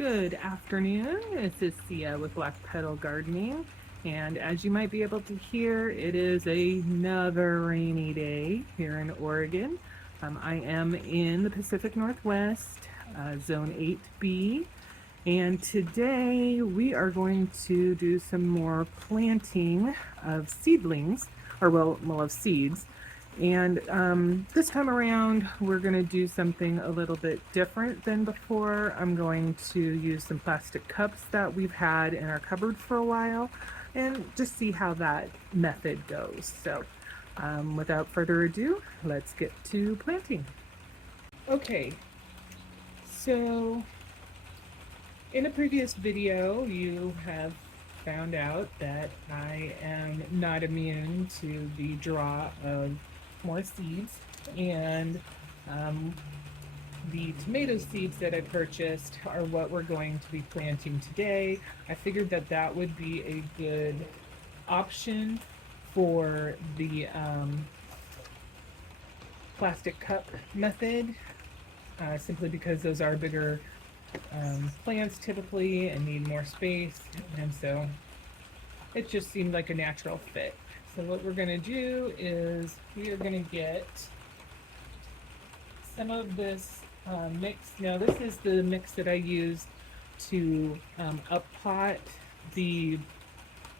Good afternoon. This is Sia with Black Petal Gardening, and as you might be able to hear, it is another rainy day here in Oregon. I am in the Pacific Northwest, Zone 8B, and today we are going to do some more planting of seedlings, or of seeds. And this time around, we're going to do something a little bit different than before. I'm going to use some plastic cups that we've had in our cupboard for a while and just see how that method goes. So without further ado, let's get to planting. Okay, so in a previous video, you have found out that I am not immune to the draw of more seeds, and um, the tomato seeds that I purchased are what we're going to be planting today. I figured that that would be a good option for the plastic cup method, simply because those are bigger plants typically and need more space, and so it just seemed like a natural fit. So what we're going to do is we are going to get some of this mix. Now this is the mix that I used to up pot the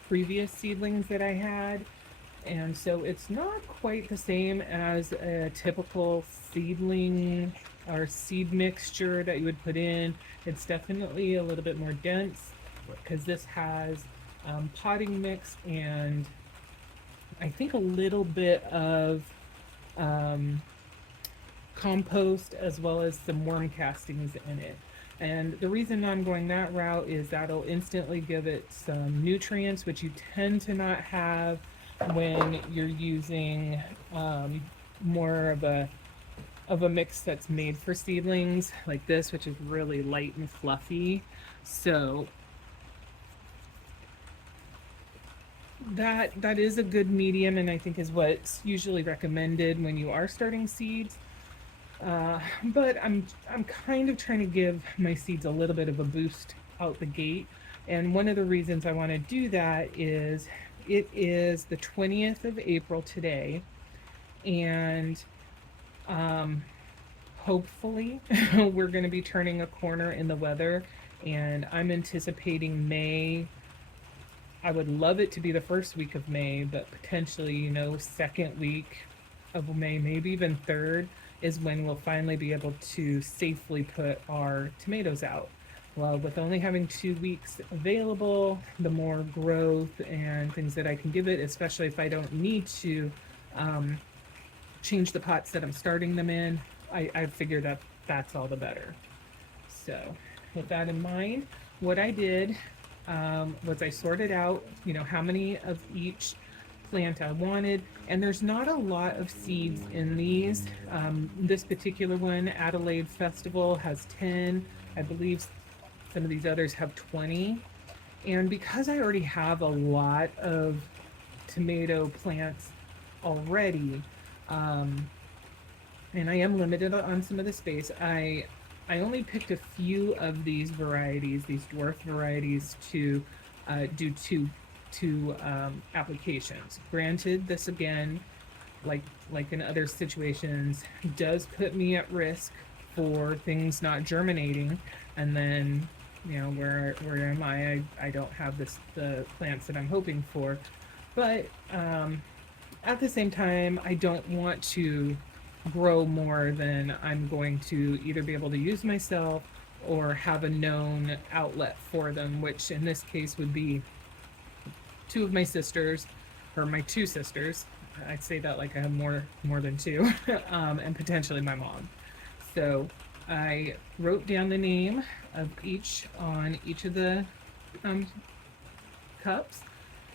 previous seedlings that I had, and so it's not quite the same as a typical seedling or seed mixture that you would put in. It's definitely a little bit more dense because this has potting mix and I think a little bit of compost as well as some worm castings in it. And the reason I'm going that route is that'll instantly give it some nutrients, which you tend to not have when you're using more of a mix that's made for seedlings like this, which is really light and fluffy. So that is a good medium, and I think is what's usually recommended when you are starting seeds. But I'm kind of trying to give my seeds a little bit of a boost out the gate, and one of the reasons I want to do that is it is the 20th of April today, and hopefully we're going to be turning a corner in the weather, and I'm anticipating May. I would love it to be the first week of May, but potentially, second week of May, maybe even third, is when we'll finally be able to safely put our tomatoes out. Well, with only having 2 weeks available, the more growth and things that I can give it, especially if I don't need to change the pots that I'm starting them in, I figured that that's all the better. So, with that in mind, what I did was I sorted out, how many of each plant I wanted, and there's not a lot of seeds in these. This particular one, Adelaide Festival, has 10. I believe some of these others have 20. And because I already have a lot of tomato plants already, and I am limited on some of the space, I only picked a few of these varieties, these dwarf varieties, to do two applications. Granted, this again, like in other situations, does put me at risk for things not germinating, and then where am I? I don't have the plants that I'm hoping for, but at the same time, I don't want to grow more than I'm going to either be able to use myself or have a known outlet for them, which in this case would be two of my sisters, or my two sisters. I'd say that like I have more than two, and potentially my mom. So I wrote down the name of each on each of the cups.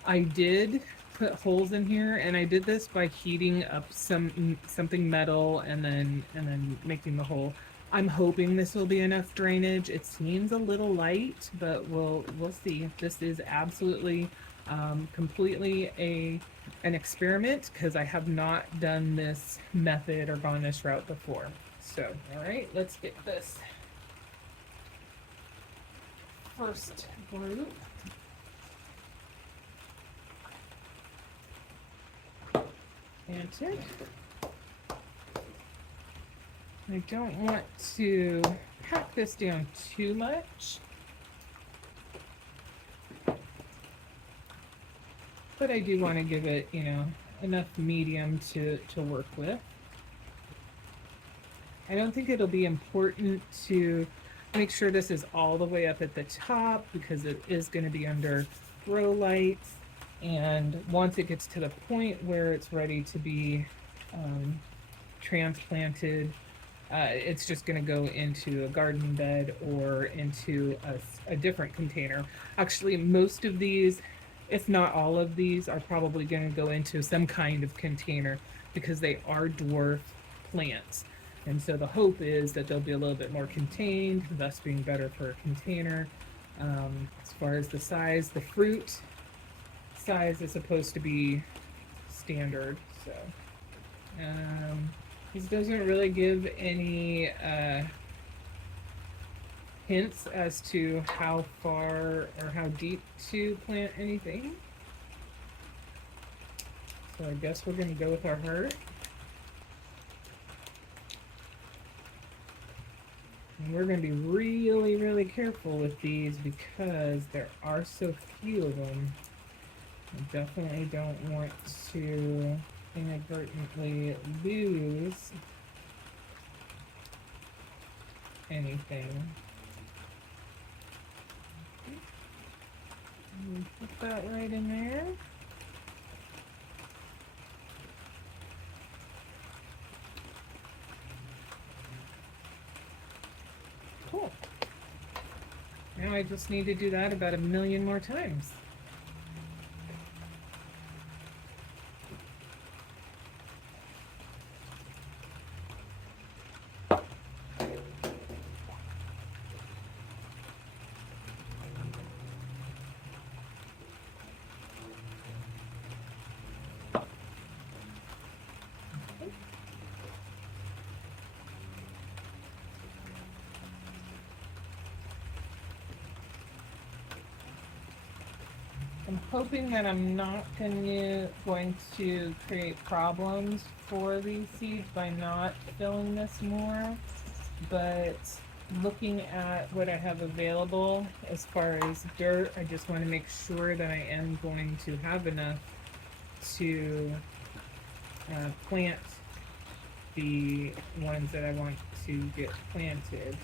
I did put holes in here, and I did this by heating up something metal and then making the hole. I'm hoping this will be enough drainage. It seems a little light, but we'll see. This is absolutely completely an experiment because I have not done this method or gone this route before. So, all right, let's get this first group. Planted. I don't want to pack this down too much, but I do want to give it, enough medium to work with. I don't think it'll be important to make sure this is all the way up at the top because it is going to be under grow lights. And once it gets to the point where it's ready to be transplanted, it's just going to go into a garden bed or into a different container. Actually, most of these, if not all of these, are probably going to go into some kind of container because they are dwarf plants. And so the hope is that they'll be a little bit more contained, thus being better for a container. As far as the size, the fruit size is supposed to be standard. So this doesn't really give any hints as to how far or how deep to plant anything. So I guess we're going to go with our heart. And we're going to be really, really careful with these because there are so few of them. I definitely don't want to inadvertently lose anything. Put that right in there. Cool. Now I just need to do that about 1,000,000 more times. I'm hoping that I'm not going to create problems for these seeds by not filling this more, but looking at what I have available as far as dirt, I just want to make sure that I am going to have enough to plant the ones that I want to get planted.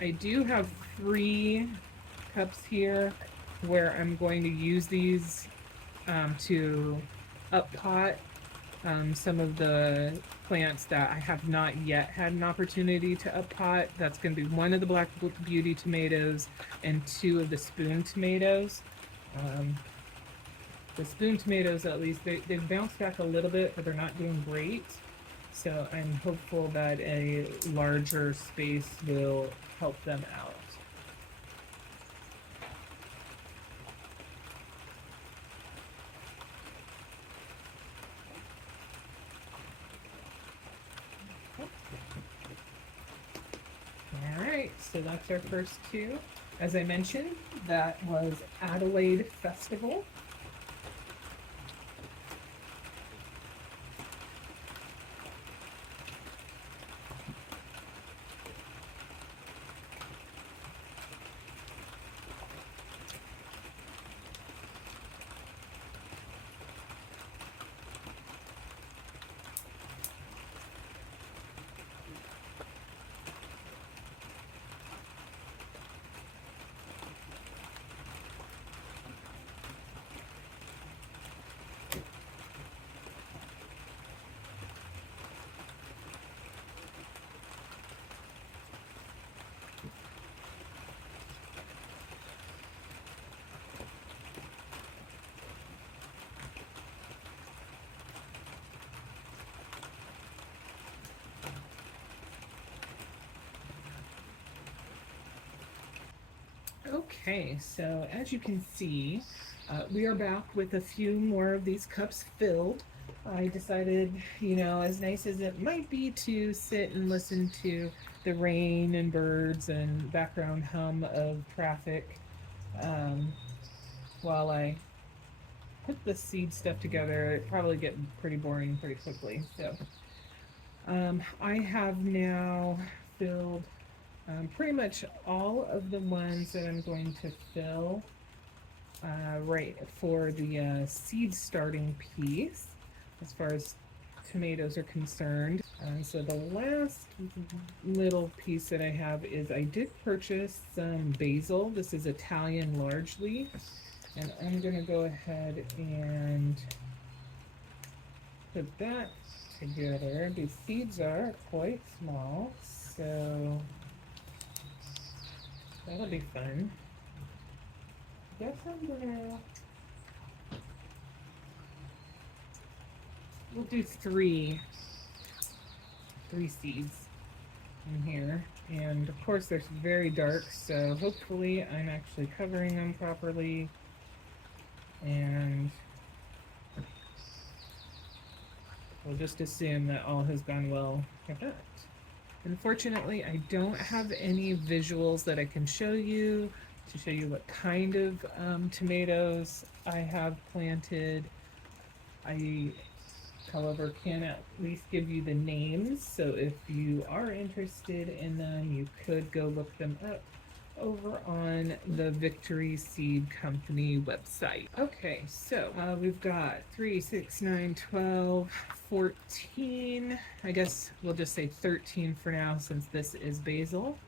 I do have 3 cups here where I'm going to use these to up pot some of the plants that I have not yet had an opportunity to up pot. That's going to be 1 of the Black Beauty tomatoes and 2 of the spoon tomatoes. The spoon tomatoes, at least, they've bounced back a little bit, but they're not doing great. So I'm hopeful that a larger space will help them out. All right, so that's our first 2. As I mentioned, that was Adelaide Festival. Okay, so as you can see, we are back with a few more of these cups filled. I decided, as nice as it might be to sit and listen to the rain and birds and background hum of traffic um, while I put the seed stuff together. It probably get pretty boring pretty quickly. So I have now filled pretty much all of the ones that I'm going to fill right for the seed starting piece as far as tomatoes are concerned. So the last little piece that I have is I did purchase some basil. This is Italian large leaf, and I'm going to go ahead and put that together. These seeds are quite small, so that'll be fun. I guess we'll do three seeds in here. And of course they're very dark, so hopefully I'm actually covering them properly. And we'll just assume that all has gone well with that. Unfortunately, I don't have any visuals that I can show you to show you what kind of tomatoes I have planted. I, however, can at least give you the names, so if you are interested in them, you could go look them up over on the Victory Seed Company website. Okay, so we've got 3, 6, 9, 12, 14. I guess we'll just say 13 for now since this is basil.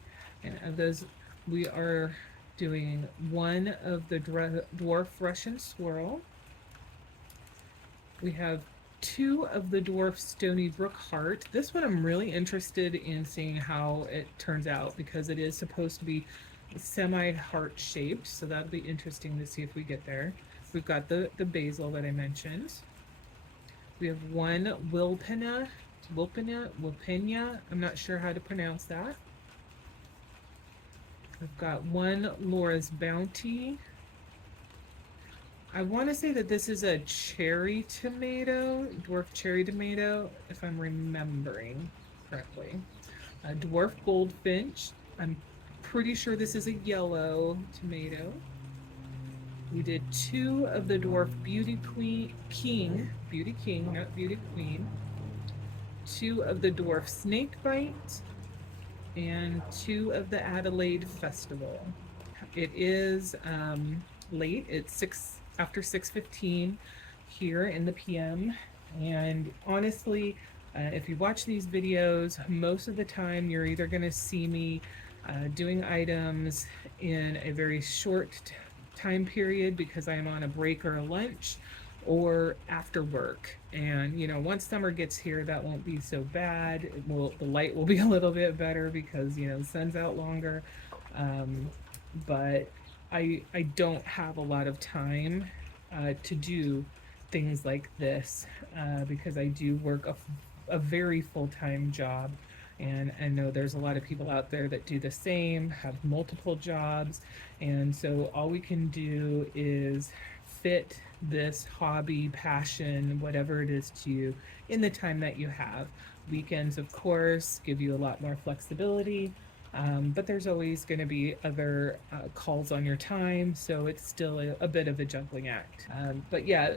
And of those, we are doing one of the dwarf Russian swirl. We have 2 of the dwarf Stony Brook heart. This one I'm really interested in seeing how it turns out because it is supposed to be semi-heart shaped, so that'll be interesting to see if we get there. We've got the basil that I mentioned. We have one Wilpena, I'm not sure how to pronounce that. We've got one Laura's Bounty. I want to say that this is a cherry tomato, dwarf cherry tomato, if I'm remembering correctly. A dwarf goldfinch. I'm pretty sure this is a yellow tomato. We did 2 of the dwarf Beauty King, not Beauty Queen. 2 of the dwarf Snakebite, and 2 of the Adelaide Festival. It is late. It's after 6:15 here in the PM, and honestly, if you watch these videos, most of the time you're either going to see me doing items in a very short time period because I am on a break or a lunch, or after work. And you know, once summer gets here, that won't be so bad. The light will be a little bit better because you know the sun's out longer. But I don't have a lot of time to do things like this because I do work a very full-time job. And I know there's a lot of people out there that do the same, have multiple jobs. And so all we can do is fit this hobby, passion, whatever it is to you in the time that you have. Weekends, of course, give you a lot more flexibility. But there's always going to be other calls on your time, so it's still a bit of a juggling act. But yeah,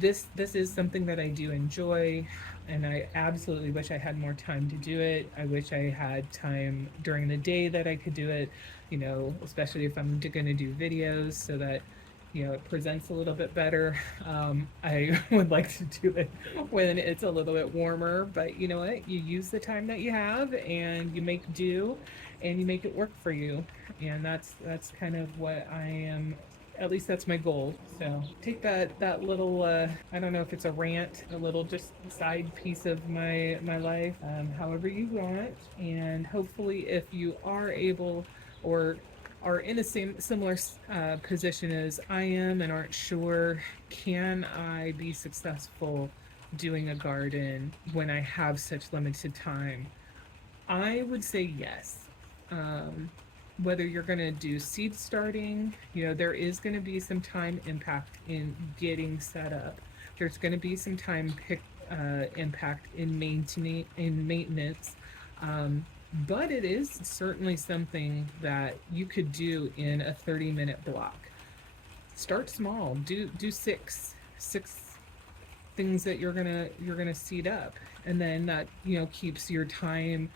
this is something that I do enjoy, and I absolutely wish I had more time to do it. I wish I had time during the day that I could do it, you know, especially if I'm going to do videos so that you know it presents a little bit better. I would like to do it when it's a little bit warmer, but you know what, you use the time that you have and you make do and you make it work for you, and that's kind of what I am, at least that's my goal. So take that little I don't know if it's a rant, a little just side piece of my life, however you want, and hopefully if you are able or are in a similar position as I am and aren't sure, can I be successful doing a garden when I have such limited time? I would say yes. Whether you're going to do seed starting, you know, there is going to be some time impact in getting set up. There's going to be some time impact in maintenance. but it is certainly something that you could do in a 30-minute block. Start small. Do six things that you're gonna seed up, and then that keeps your time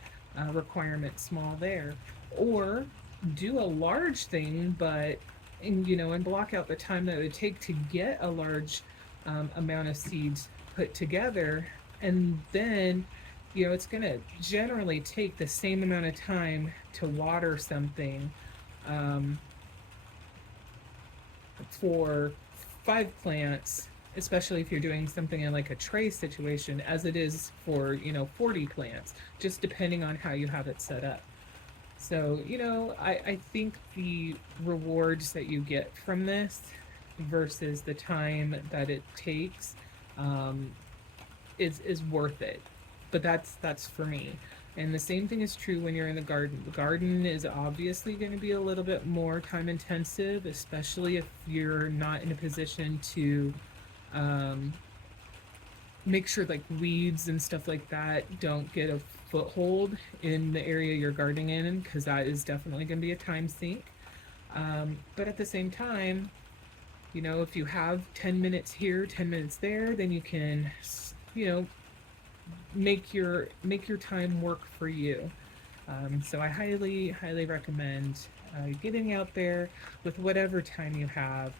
requirement small there. Or do a large thing, but and block out the time that it would take to get a large amount of seeds put together, and then it's gonna generally take the same amount of time to water something um, for 5 plants, especially if you're doing something in like a tray situation, as it is for 40 plants, just depending on how you have it set up. So I think the rewards that you get from this versus the time that it takes um, is worth it. But that's for me. And the same thing is true when you're in the garden. The garden is obviously going to be a little bit more time intensive, especially if you're not in a position to um, make sure like weeds and stuff like that don't get a foothold in the area you're gardening in, because that is definitely going to be a time sink. But at the same time, if you have 10 minutes here, 10 minutes there, then you can, you know, make your time work for you. So I highly recommend getting out there with whatever time you have.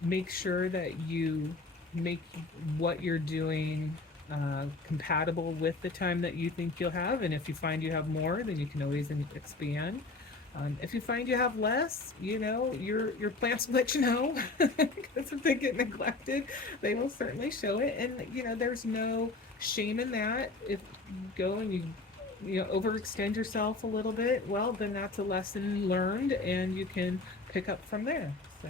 Make sure that you make what you're doing compatible with the time that you think you'll have, and if you find you have more, then you can always expand. If you find you have less, your plants will let you know, because if they get neglected, they will certainly show it. And there's no shame in that. If you go and you overextend yourself a little bit, well, then that's a lesson learned, and you can pick up from there. So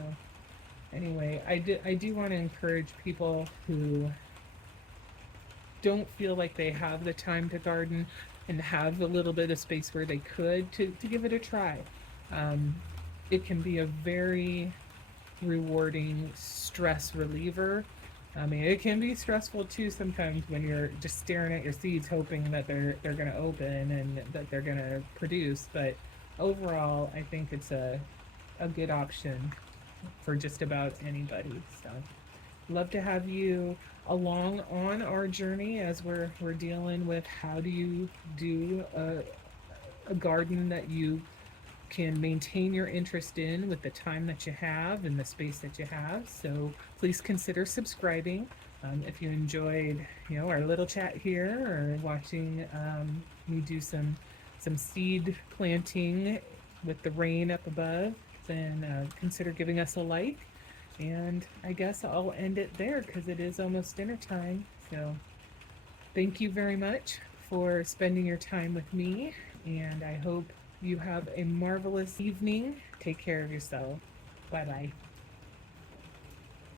anyway, I do want to encourage people who don't feel like they have the time to garden and have a little bit of space where they could, to give it a try. Um, it can be a very rewarding stress reliever. I mean, it can be stressful too sometimes when you're just staring at your seeds, hoping that they're going to open and that they're going to produce. But overall, I think it's a good option for just about anybody. So love to have you along on our journey as we're dealing with how do you do a garden that you can maintain your interest in with the time that you have and the space that you have. So please consider subscribing. If you enjoyed our little chat here, or watching me do some seed planting with the rain up above, then consider giving us a like. And I guess I'll end it there because it is almost dinner time. So thank you very much for spending your time with me, and I hope you have a marvelous evening. Take care of yourself. Bye bye.